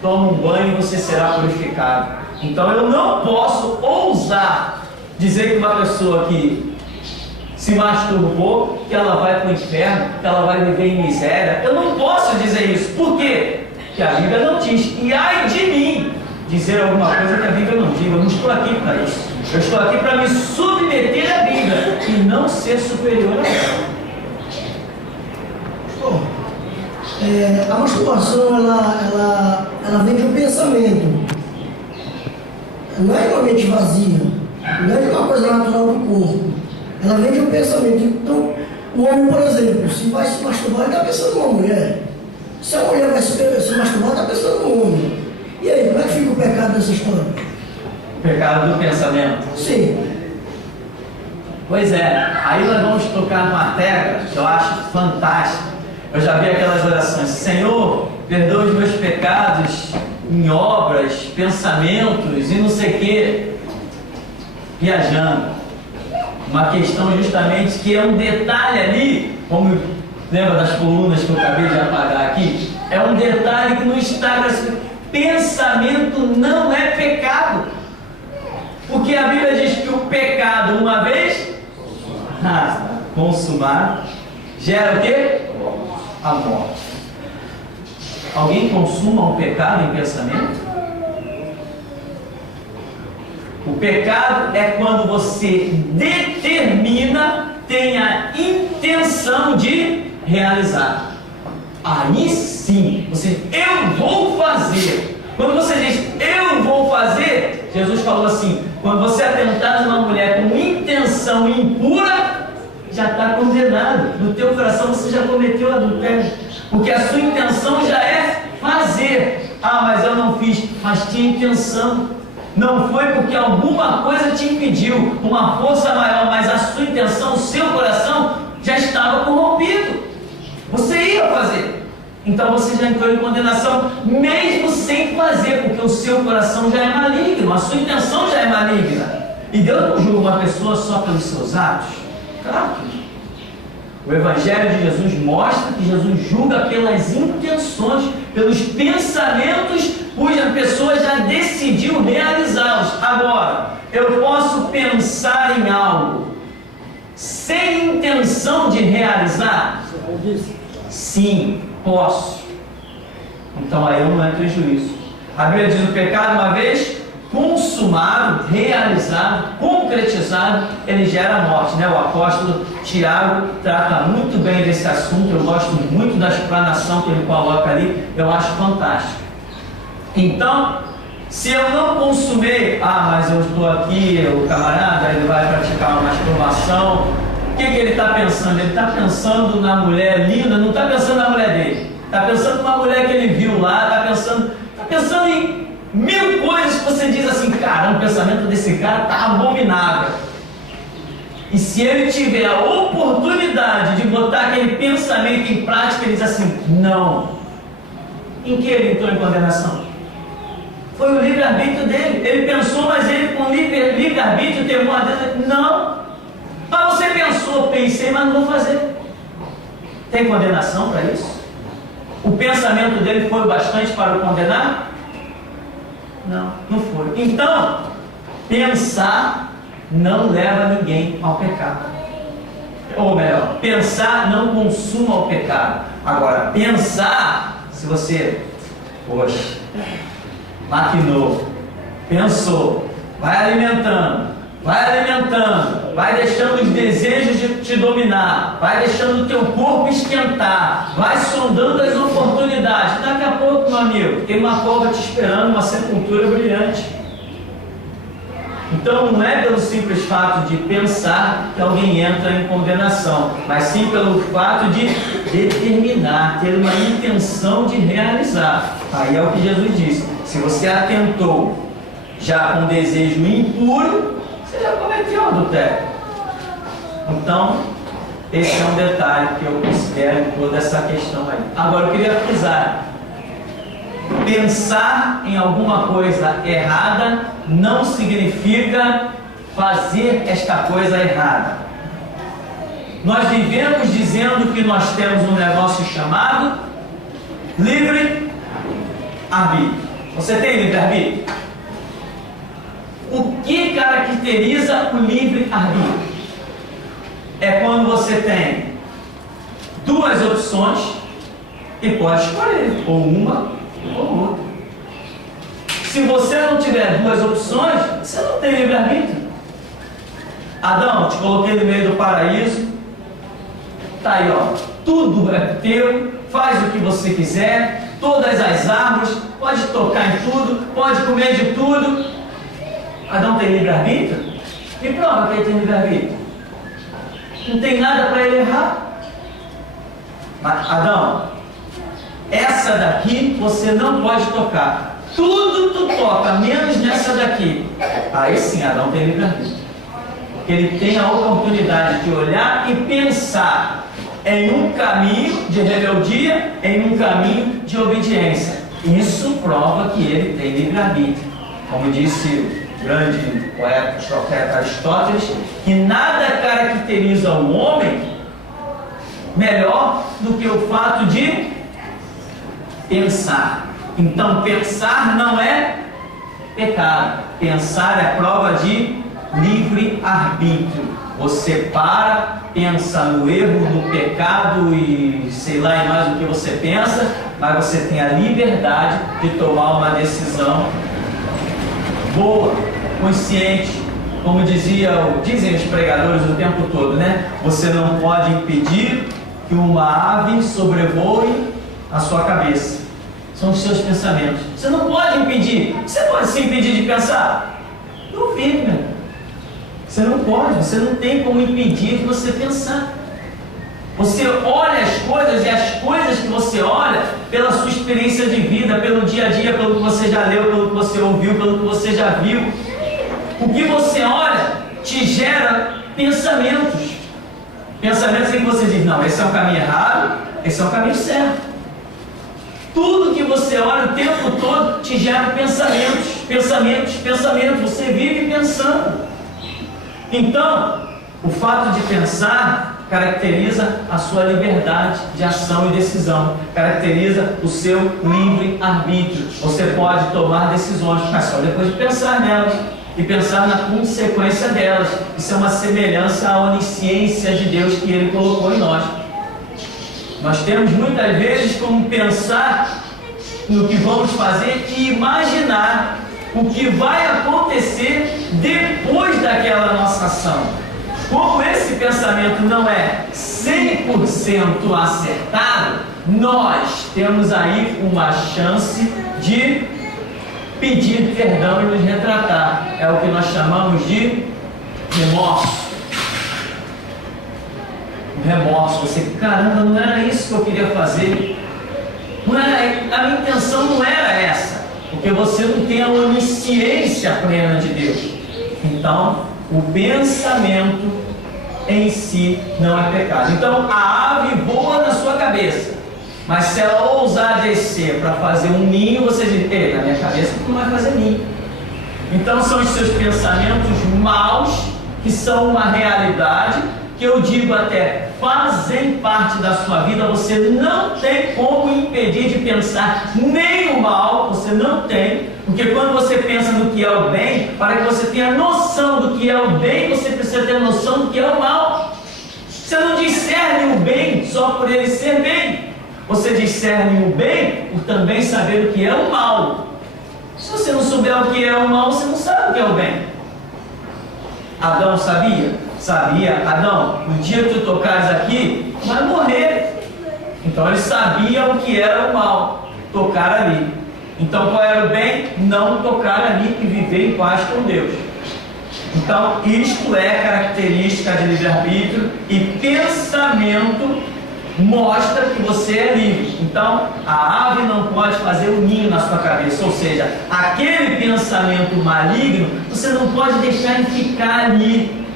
Toma um banho e você será purificado. Então eu não posso ousar dizer que uma pessoa que se masturbou, que ela vai para o inferno, que ela vai viver em miséria. Eu não posso dizer isso. Por quê? Porque a Bíblia não diz. E ai de mim dizer alguma coisa que a Bíblia não diz. Eu não estou aqui para isso. Eu estou aqui para me submeter à Bíblia e não ser superior a ela. A masturbação, ela vem de um pensamento. Não é de uma mente vazia. Não é de uma coisa natural do corpo. Ela vem de um pensamento. Então, o homem, por exemplo, se vai se masturbar, ele está pensando numa mulher. Se a mulher vai se masturbar, está pensando no homem. E aí, como é que fica o pecado dessa história? O pecado do pensamento? Sim. Pois é, aí nós vamos tocar numa tecla que eu acho fantástica. Eu já vi aquelas orações: Senhor, perdoa os meus pecados em obras, pensamentos e não sei o que. Viajando. Uma questão justamente que é um detalhe ali, como lembra das colunas que eu acabei de apagar aqui? É um detalhe que não está. Pensamento não é pecado. Porque a Bíblia diz que o pecado, uma vez consumado, gera o quê? A morte. Alguém consuma um pecado em pensamento? O pecado é quando você determina, tem a intenção de realizar. Aí sim, eu vou fazer. Quando você diz eu vou fazer, Jesus falou assim: quando você atentar numa mulher com intenção impura, já está condenado. No teu coração você já cometeu adultério, porque a sua intenção já é fazer. Mas eu não fiz, mas tinha intenção. Não foi porque alguma coisa te impediu, uma força maior, mas a sua intenção, o seu coração já estava corrompido. Você ia fazer. Então você já entrou em condenação, mesmo sem fazer, porque o seu coração já é maligno, a sua intenção já é maligna. E Deus não julga uma pessoa só pelos seus atos? Claro que não. O Evangelho de Jesus mostra que Jesus julga pelas intenções, pelos pensamentos cuja pessoa já decidiu realizá-los. Agora, eu posso pensar em algo sem intenção de realizar? Sim, posso. Então aí eu não entro em juízo. A Bíblia diz: o pecado, uma vez consumado, realizado, concretizado, ele gera a morte, né? O apóstolo Tiago trata muito bem desse assunto. Eu gosto muito da explanação que ele coloca ali, eu acho fantástico. Então, se eu não consumir, mas eu estou aqui, o camarada, ele vai praticar uma masturbação, que ele está pensando? Ele está pensando na mulher linda, não está pensando na mulher dele. Está pensando numa mulher que ele viu lá, está pensando em mil coisas que você diz assim, caramba, o pensamento desse cara está abominável. E se ele tiver a oportunidade de botar aquele pensamento em prática, ele diz assim, não. Em que ele entrou em condenação? Foi o livre-arbítrio dele. Ele pensou, mas ele com livre-arbítrio temou a Deus. Não. Mas você pensou, pensei, mas não vou fazer. Tem condenação para isso? O pensamento dele foi o bastante para o condenar? Não, não foi. Então, pensar não leva ninguém ao pecado. Ou melhor, pensar não consuma o pecado. Agora, pensar, se você, poxa, maquinou, pensou, vai alimentando, vai deixando os desejos de te dominar, vai deixando o teu corpo esquentar, vai sondando as oportunidades. Daqui a pouco, meu amigo, tem uma cova te esperando, uma sepultura brilhante. Então não é pelo simples fato de pensar que alguém entra em condenação, mas sim pelo fato de determinar, ter uma intenção de realizar. Aí é o que Jesus disse: se você atentou já com desejo impuro, você já cometeu adultério. Então, esse é um detalhe que eu considero em toda essa questão aí. Agora eu queria frisar: pensar em alguma coisa errada não significa fazer esta coisa errada. Nós vivemos dizendo que nós temos um negócio chamado livre-arbítrio. Você tem livre-arbítrio? O que caracteriza o livre-arbítrio? É quando você tem duas opções e pode escolher ou uma ou outra. Se você não tiver duas opções, você não tem livre-arbítrio. Adão, te coloquei no meio do paraíso, tá aí, ó, tudo é teu, faz o que você quiser, todas as árvores, pode tocar em tudo, pode comer de tudo. Adão tem livre-arbítrio? Me prova que ele tem livre-arbítrio. Não tem nada para ele errar. Mas, Adão, essa daqui você não pode tocar. Tudo tu toca, menos nessa daqui. Aí sim, Adão tem livre-arbítrio. Porque ele tem a oportunidade de olhar e pensar em um caminho de rebeldia, em um caminho de obediência. Isso prova que ele tem livre-arbítrio. Como disse o grande poeta, profeta Aristóteles, que nada caracteriza o homem melhor do que o fato de pensar. Então, pensar não é pecado. Pensar é prova de livre-arbítrio. Você para, pensa no erro, no pecado e sei lá e mais o que você pensa, mas você tem a liberdade de tomar uma decisão boa, consciente. Como dizem os pregadores o tempo todo, né? Você não pode impedir que uma ave sobrevoe a sua cabeça. São os seus pensamentos. Você não pode impedir. Você pode se impedir de pensar? Duvido, meu. Você não pode, você não tem como impedir de você pensar. Você olha as coisas e as coisas que você olha pela sua experiência de vida, pelo dia a dia, pelo que você já leu, pelo que você ouviu, pelo que você já viu. O que você olha te gera pensamentos. Pensamentos em que você diz, não, esse é o caminho errado, esse é o caminho certo. Tudo que você olha o tempo todo te gera pensamentos. Você vive pensando. Então, o fato de pensar caracteriza a sua liberdade de ação e decisão, caracteriza o seu livre-arbítrio. Você pode tomar decisões, mas só depois de pensar nelas e pensar na consequência delas. Isso é uma semelhança à onisciência de Deus que Ele colocou em nós. Nós temos muitas vezes como pensar no que vamos fazer e imaginar o que vai acontecer depois daquela nossa ação. Como esse pensamento não é 100% acertado, nós temos aí uma chance de pedir perdão e nos retratar. É o que nós chamamos de remorso. o remorso. Você, caramba, não era isso que eu queria fazer. Não era, a minha intenção não era essa. Porque você não tem a onisciência plena de Deus. Então, o pensamento em si não é pecado. Então, a ave voa na sua cabeça. Mas se ela ousar descer para fazer um ninho, você diz, ei, na minha cabeça não vai fazer ninho. Então são os seus pensamentos maus, que são uma realidade, que eu digo até, fazem parte da sua vida. Você não tem como impedir de pensar nem o mal, você não tem, porque quando você pensa no que é o bem, para que você tenha noção do que é o bem, você precisa ter noção do que é o mal. Você não discerne o bem só por ele ser bem. Você discerne o bem por também saber o que é o mal. Se você não souber o que é o mal, você não sabe o que é o bem. Adão sabia? Sabia. Adão, no dia que tu tocares aqui, vai morrer. Então ele sabia o que era o mal, tocar ali. Então qual era o bem? Não tocar ali e viver em paz com Deus. Então isto é característica de livre-arbítrio, e pensamento mostra que você é livre. Então, a ave não pode fazer um ninho na sua cabeça, ou seja, aquele pensamento maligno, você não pode deixar ele ficar ali.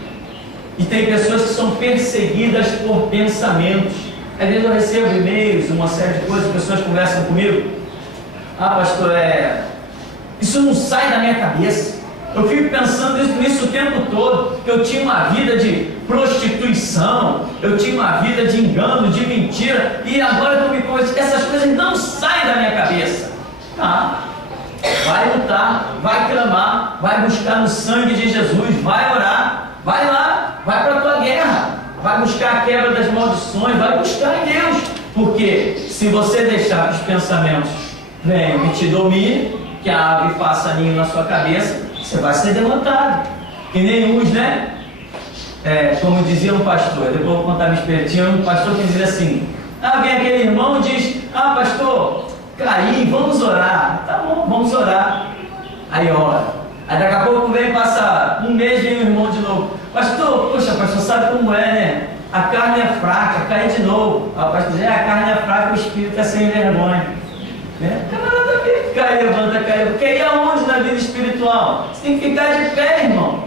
E tem pessoas que são perseguidas por pensamentos. Às vezes eu recebo e-mails, uma série de coisas, pessoas conversam comigo. Ah, pastor, isso não sai da minha cabeça. Eu fico pensando nisso o tempo todo. Eu tinha uma vida de prostituição, eu tinha uma vida de engano, de mentira, e agora que eu me converti, essas coisas não saem da minha cabeça. Vai lutar, vai clamar, vai buscar no sangue de Jesus, vai orar, vai lá, vai para a tua guerra, vai buscar a quebra das maldições, vai buscar em Deus. Porque se você deixar que os pensamentos venham e te dominem, que a ave faça ninho na sua cabeça, você vai ser derrotado. Que nem uns, né? Como dizia um pastor, depois eu vou contar minha experiência. Tinha um pastor que dizia assim: vem aquele irmão e diz, pastor, caí, vamos orar. Tá bom, vamos orar. Aí ora. Aí daqui a pouco vem, passa um mês, vem o irmão de novo. Pastor, poxa, pastor, sabe como é, né? A carne é fraca, cai de novo. O pastor diz, a carne é fraca, o espírito é sem vergonha. Camarada, cai, levanta, cai. Porque aí aonde na vida espiritual? Você tem que ficar de pé, irmão.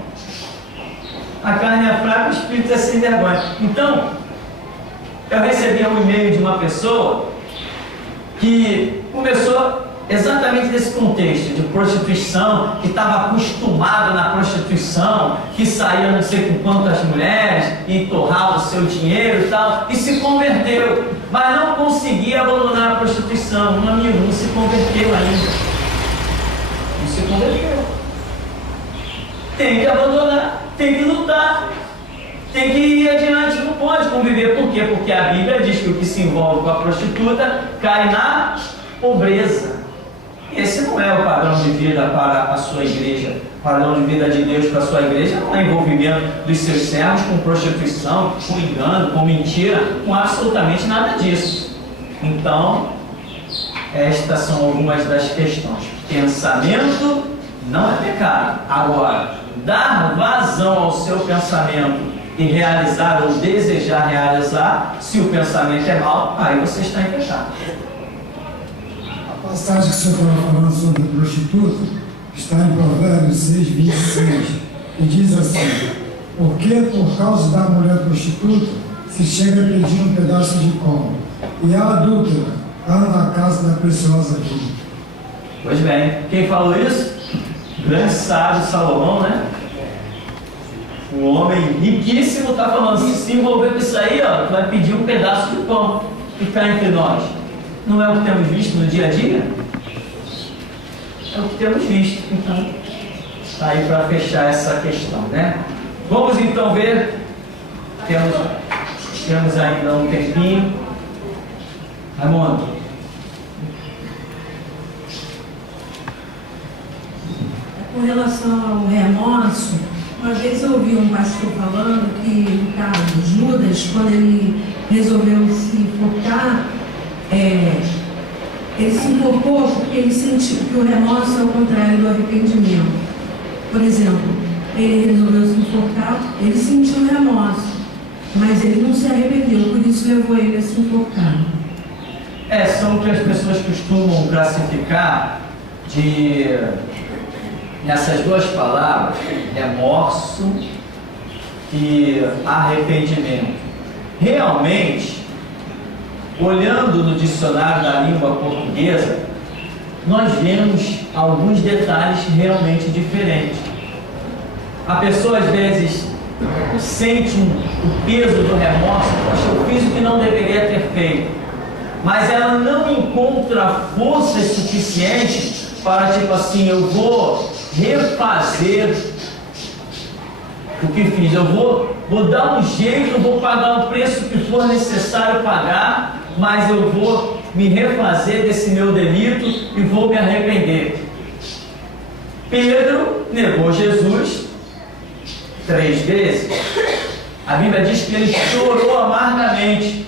A carne é fraca, o espírito é sem vergonha. Então, eu recebi um e-mail de uma pessoa que começou exatamente nesse contexto de prostituição, que estava acostumado na prostituição, que saía não sei com quantas mulheres e torrava o seu dinheiro e tal, e se converteu, mas não conseguia abandonar a prostituição. Um amigo não se converteu ainda. Não se converteu. Tem que abandonar, tem que lutar, tem que ir adiante, não pode conviver. Por quê? Porque a Bíblia diz que o que se envolve com a prostituta cai na pobreza. Esse não é o padrão de vida para a sua igreja. O padrão de vida de Deus para a sua igreja não é envolvimento dos seus servos com prostituição, com engano, com mentira, com absolutamente nada disso. Então, estas são algumas das questões. Pensamento não é pecado. Agora, dar vazão ao seu pensamento e realizar ou desejar realizar, se o pensamento é mau, aí você está em pecado. A passagem que o senhor estava falando sobre a prostituta está em Provérbios 6, 26, e diz assim: porque por causa da mulher prostituta se chega a pedir um pedaço de pão, e a adúltera anda na casa da preciosa vida. Pois bem, quem falou isso? Grande sábio Salomão, né? Um homem riquíssimo está falando, se envolver com isso aí, tu vai pedir um pedaço de pão. E cá entre nós, não é o que temos visto no dia a dia? É o que temos visto. Então, está aí para fechar essa questão, né? Vamos então ver. Temos ainda um tempinho. Raimundo. Com relação ao remorso, uma vez eu ouvi um pastor falando que, no caso de Judas, quando ele resolveu se enforcar, ele se enforcou porque ele sentiu que o remorso é o contrário do arrependimento. Por exemplo, ele resolveu se enforcar, ele sentiu remorso. mas ele não se arrependeu, por isso levou ele a se enforcar. São o que as pessoas costumam classificar nessas duas palavras, remorso e arrependimento. Realmente, olhando no dicionário da língua portuguesa, nós vemos alguns detalhes realmente diferentes. A pessoa às vezes sente o peso do remorso, poxa, eu fiz o que não deveria ter feito, mas ela não encontra forças suficientes para, tipo assim, eu vou refazer o que fiz, eu vou dar um jeito, vou pagar o preço que for necessário pagar, mas eu vou me refazer desse meu delito e vou me arrepender. Pedro negou Jesus 3 vezes. A Bíblia diz que ele chorou amargamente,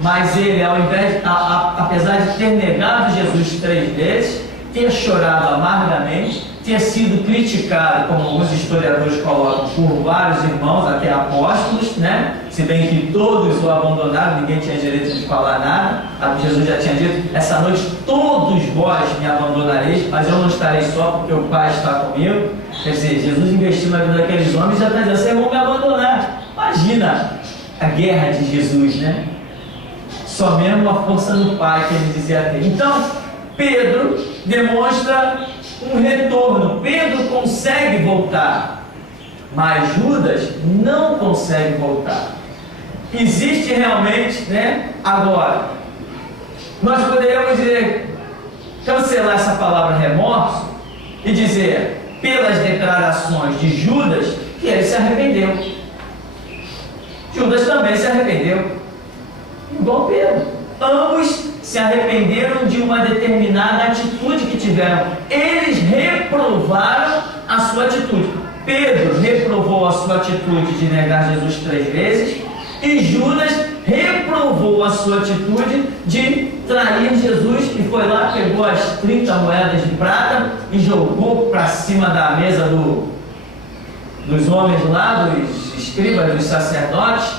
mas ele, apesar de ter negado Jesus 3 vezes, ter chorado amargamente, ter sido criticado, como alguns historiadores colocam, por vários irmãos, até apóstolos, né? Se bem que todos o abandonaram, ninguém tinha direito de falar nada. Jesus já tinha dito, essa noite todos vós me abandonareis, mas eu não estarei só porque o Pai está comigo. Quer dizer, Jesus investiu na vida daqueles homens e já está dizendo, vocês vão me abandonar. Imagina a guerra de Jesus, né? Só mesmo a força do Pai que ele dizia ter. Então, Pedro demonstra um retorno. Pedro consegue voltar, mas Judas não consegue voltar. Existe realmente, né? Agora, nós poderíamos cancelar essa palavra remorso e dizer, pelas declarações de Judas, que ele se arrependeu. Judas também se arrependeu, igual Pedro. Ambos se arrependeram de uma determinada atitude que tiveram. Eles reprovaram a sua atitude. Pedro reprovou a sua atitude de negar Jesus 3 vezes e Judas reprovou a sua atitude de trair Jesus e foi lá, pegou as 30 moedas de prata e jogou para cima da mesa dos homens lá, dos escribas, dos sacerdotes,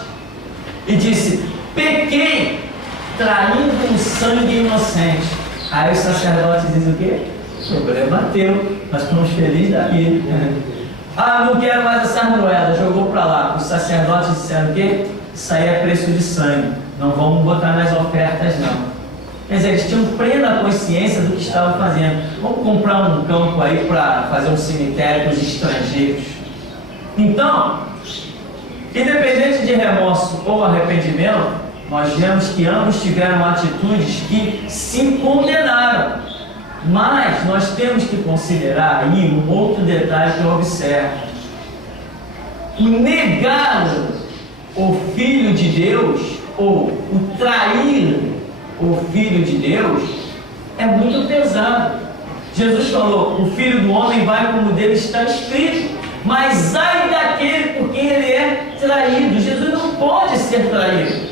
e disse, pequei traindo um sangue inocente. Aí os sacerdotes dizem o quê? Problema teu, nós ficamos felizes da vida. Não quero mais essas moedas, jogou para lá. Os sacerdotes disseram o quê? Isso aí é preço de sangue, não vamos botar nas ofertas não. Quer dizer, eles tinham plena consciência do que estavam fazendo. Vamos comprar um campo aí para fazer um cemitério para os estrangeiros. Então, independente de remorso ou arrependimento, nós vemos que ambos tiveram atitudes que se condenaram. Mas nós temos que considerar aí um outro detalhe que eu observo. O negar o Filho de Deus, ou o trair o Filho de Deus, é muito pesado. Jesus falou, o Filho do Homem vai como dele está escrito, mas ai daquele por quem ele é traído. Jesus não pode ser traído.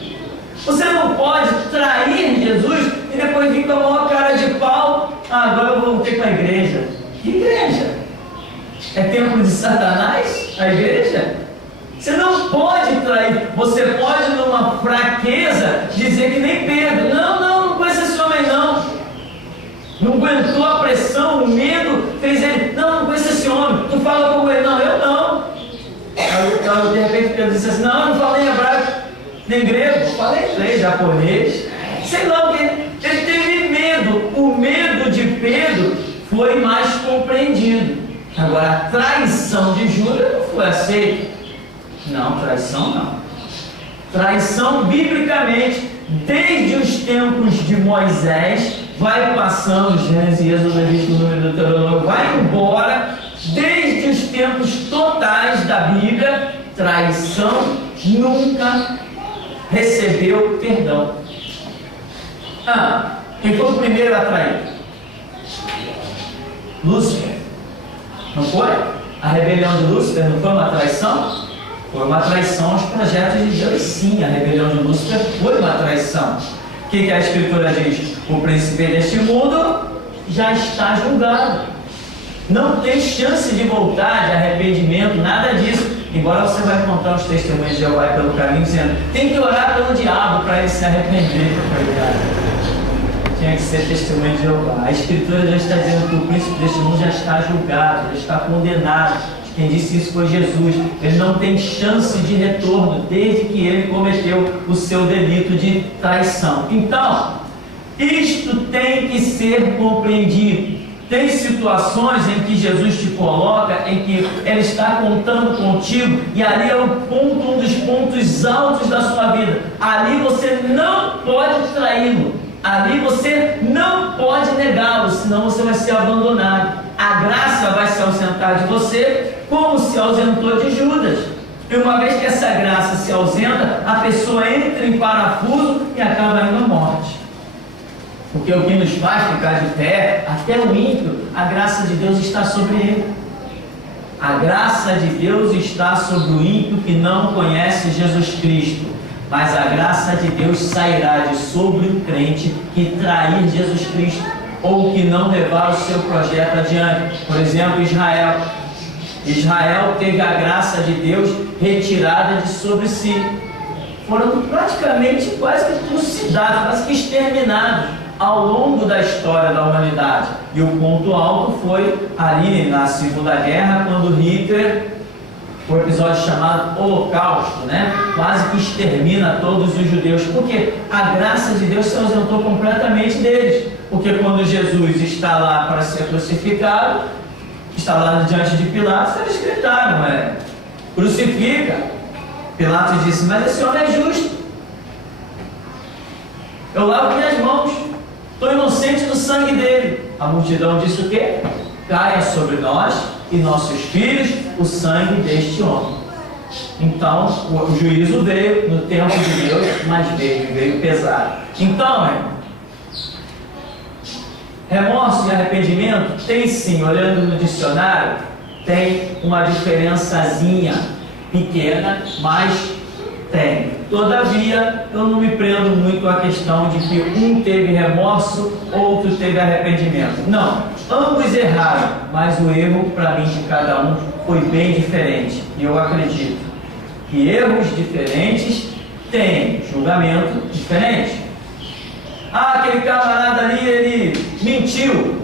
Você não pode trair Jesus e depois vir com a maior cara de pau. Agora eu vou ter para a igreja. Que igreja? É templo de Satanás? A igreja? Você não pode trair. Você pode, numa fraqueza, dizer que nem Pedro. Não conheço esse homem não. Não aguentou a pressão, o medo, fez ele, não conheço esse homem. Tu fala como ele? Não, eu não. Aí, de repente Pedro disse assim, não, eu não falei hebraico, nem grego, eu falei inglês, japonês, sei lá o que. Ele teve medo. O medo de Pedro foi mais compreendido. Agora, a traição de Judas não foi aceita. Não, traição não. Traição, biblicamente, desde os tempos de Moisés, vai passando, Gênesis, Êxodo, Levítico, Número, Deuteronômio, vai embora, desde os tempos totais da Bíblia, traição nunca recebeu perdão. Quem foi o primeiro a trair? Lúcifer. Não foi? A rebelião de Lúcifer não foi uma traição? Foi uma traição aos projetos de Deus, sim. A rebelião de Lúcifer foi uma traição. O que a Escritura diz? O príncipe deste mundo já está julgado. Não tem chance de voltar, de arrependimento, nada disso. Embora você vai encontrar os testemunhos de Jeová pelo caminho dizendo, tem que orar pelo diabo para ele se arrepender. Tinha que ser testemunho de Jeová. A Escritura já está dizendo que o príncipe deste mundo já está julgado, já está condenado. Quem disse isso foi Jesus. Ele não tem chance de retorno desde que ele cometeu o seu delito de traição. Então, isto tem que ser compreendido. Tem situações em que Jesus te coloca, em que Ele está contando contigo, e ali é um dos pontos altos da sua vida. Ali você não pode traí-lo. Ali você não pode negá-lo, senão você vai ser abandonado. A graça vai se ausentar de você, como se ausentou de Judas. E uma vez que essa graça se ausenta, a pessoa entra em parafuso e acaba indo à morte. Porque o que nos faz ficar de pé, até o ímpio, a graça de Deus está sobre ele. A graça de Deus está sobre o ímpio que não conhece Jesus Cristo. Mas a graça de Deus sairá de sobre o crente que trair Jesus Cristo, ou que não levar o seu projeto adiante. Por exemplo, Israel. Israel teve a graça de Deus retirada de sobre si. Foram praticamente quase que trucidados, quase que exterminados ao longo da história da humanidade. E o ponto alto foi ali na Segunda Guerra, quando Hitler, o episódio chamado Holocausto, né? Quase que extermina todos os judeus, porque a graça de Deus se ausentou completamente deles. Porque quando Jesus está lá para ser crucificado, está lá diante de Pilatos, eles gritaram, crucifica. Pilatos disse, mas esse homem é justo. Eu lavo minhas mãos, estou inocente do sangue dele. A multidão disse o quê? Caia sobre nós e nossos filhos o sangue deste homem. Então, o juízo veio no tempo de Deus, mas veio pesado. Então, remorso e arrependimento tem sim, olhando no dicionário, tem uma diferençazinha pequena, mas tem. Todavia, eu não me prendo muito à questão de que um teve remorso, outro teve arrependimento. Não, ambos erraram, mas o erro, para mim, de cada um foi bem diferente. E eu acredito que erros diferentes têm julgamento diferente. Aquele camarada ali, ele mentiu,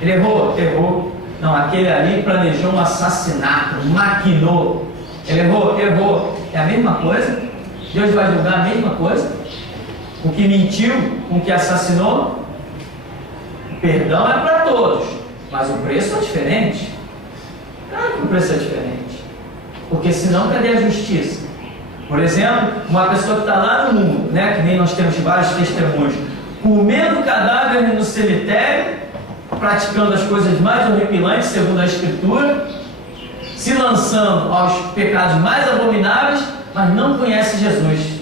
ele errou. Não, aquele ali planejou um assassinato, maquinou. Ele errou. É a mesma coisa? Deus vai julgar a mesma coisa? O que mentiu, o que assassinou? O perdão é para todos, mas o preço é diferente. Claro que o preço é diferente. Porque senão, cadê a justiça? Por exemplo, uma pessoa que está lá no mundo, né, que nem nós temos vários testemunhos, comendo cadáver no cemitério, praticando as coisas mais horripilantes, segundo a Escritura, se lançando aos pecados mais abomináveis, mas não conhece Jesus.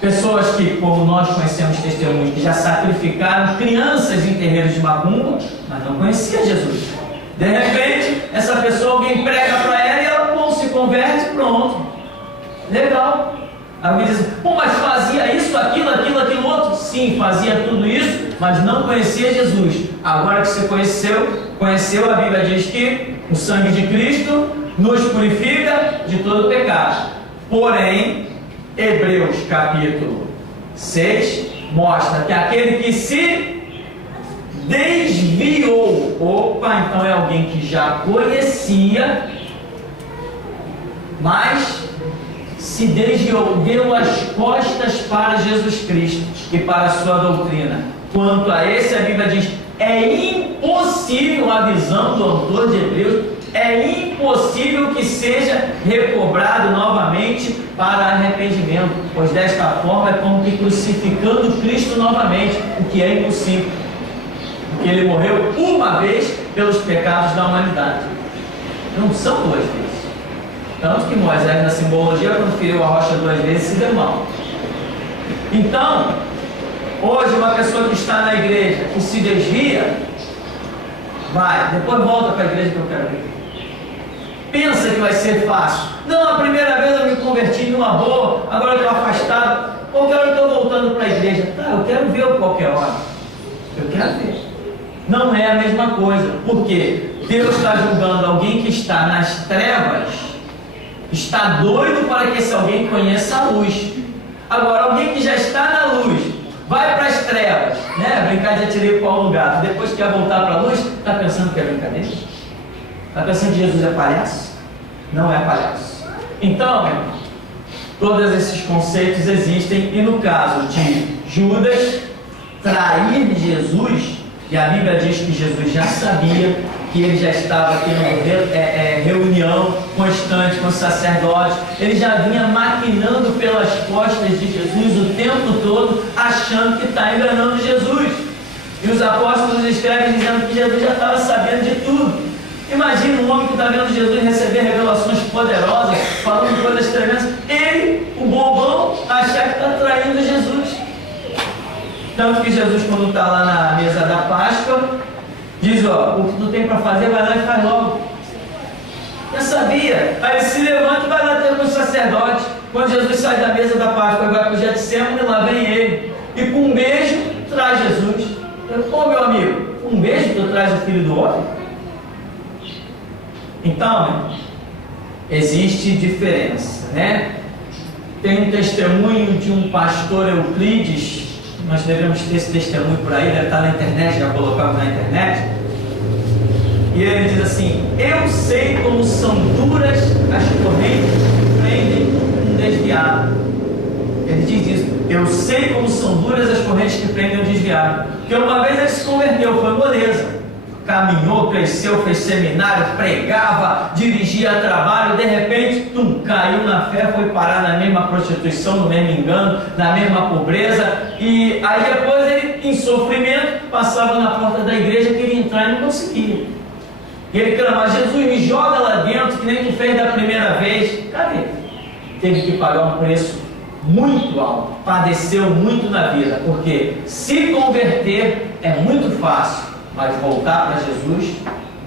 Pessoas que, como nós conhecemos testemunhos, que já sacrificaram crianças em terreiros de macumba, mas não conhecia Jesus. De repente, essa pessoa, alguém prega para ela e ela se converte e pronto. Legal. Alguém diz, mas fazia isso, aquilo outro? Sim, fazia tudo isso, mas não conhecia Jesus. Agora que você conheceu, a Bíblia diz que o sangue de Cristo nos purifica de todo pecado. Porém, Hebreus capítulo 6 mostra que aquele que se desviou, então é alguém que já conhecia, mas se desviou, deu as costas para Jesus Cristo e para a sua doutrina. Quanto a esse, a Bíblia diz, é impossível, a visão do autor de Hebreus, é impossível que seja recobrado novamente para arrependimento, pois desta forma é como que crucificando Cristo novamente, o que é impossível, porque ele morreu uma vez pelos pecados da humanidade, não são duas vezes. Tanto que Moisés, na simbologia, quando feriu a rocha 2 vezes, se deu mal. Então, hoje, uma pessoa que está na igreja, que se desvia, vai, depois volta para a igreja que eu quero ver. Pensa que vai ser fácil. Não, a primeira vez eu me converti numa boa, agora eu estou afastado. Qualquer hora eu estou voltando para a igreja. Tá, eu quero ver qualquer hora. Eu quero ver. Não é a mesma coisa. Porque Deus está julgando alguém que está nas trevas está doido para que esse alguém conheça a luz. Agora, alguém que já está na luz, vai para as trevas, né? Brincar de atirei o pau no gato, depois que quer voltar para a luz, está pensando que é brincadeira? Está pensando que Jesus é palhaço? Não é palhaço. Então, todos esses conceitos existem, e no caso de Judas trair Jesus, e a Bíblia diz que Jesus já sabia que ele já estava tendo reunião constante com os sacerdotes, ele já vinha maquinando pelas costas de Jesus o tempo todo, achando que está enganando Jesus. E os apóstolos escrevem dizendo que Jesus já estava sabendo de tudo. Imagina um homem que está vendo Jesus receber revelações poderosas, falando coisas tremendas, ele, o bobão, achar que está traindo Jesus. Tanto que Jesus, quando está lá na mesa da Páscoa, diz, ó, o que tu tem para fazer, vai lá e faz logo. Já sabia. Aí ele se levanta e vai lá ter com os sacerdotes. Quando Jesus sai da mesa da Páscoa e vai para o Getsemane, lá vem ele. E com um beijo, traz Jesus. Pô, meu amigo, um beijo tu traz o Filho do Homem? Então, existe diferença, né? Tem um testemunho de um pastor Euclides, nós devemos ter esse testemunho por aí, deve estar na internet, já colocamos na internet. E ele diz assim: eu sei como são duras as correntes que prendem um desviado. Ele diz isso: eu sei como são duras as correntes que prendem um desviado. Porque uma vez ele se converteu, foi moleza. Caminhou, cresceu, fez seminário, pregava, dirigia trabalho, de repente, caiu na fé, foi parar na mesma prostituição, no mesmo engano, na mesma pobreza, e aí depois ele, em sofrimento, passava na porta da igreja, queria entrar e não conseguia. E ele clamava: Jesus, me joga lá dentro, que nem tu fez da primeira vez. Cadê? Teve que pagar um preço muito alto, padeceu muito na vida, porque se converter é muito fácil, mas voltar para Jesus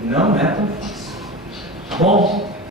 não é tão fácil. Tá bom?